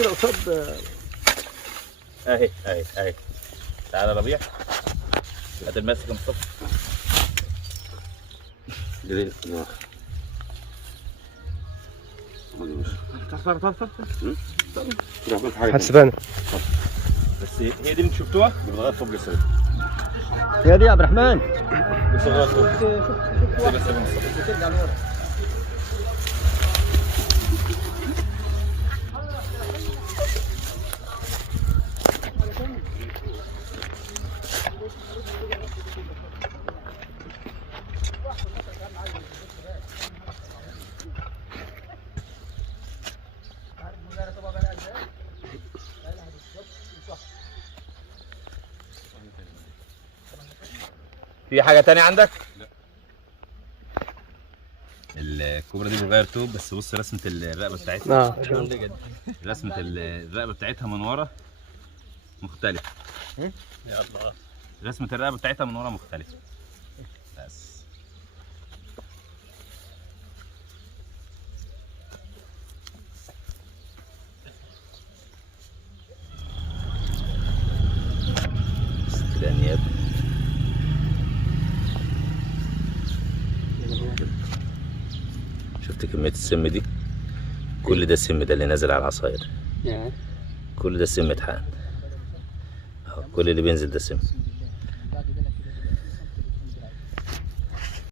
كده قصاد. اهي اهي اهي. تعالى ربيع، هات الماسك مصطفى. جريت. حسبان. بس هي دي اللي شفتوها بتغير فوق لسه. يا دي يا عبد الرحمن. لسه غير فوق. بس يا مصطفى ترجع لورا. في حاجة تانية عندك؟ لا. الكوبرا دي بتغير توب، بس بص رسمة الرقبة بتاعتها. رسمة الرقبة بتاعتها من ورا مختلفة. يلا. رسمة الرقبة بتاعتها من ورا مختلفة. بس. استلانيات. شفت كمية السم دي؟ كل ده السم ده اللي نازل على العصاير. كل ده سم اتحقن. كل اللي بينزل ده سم.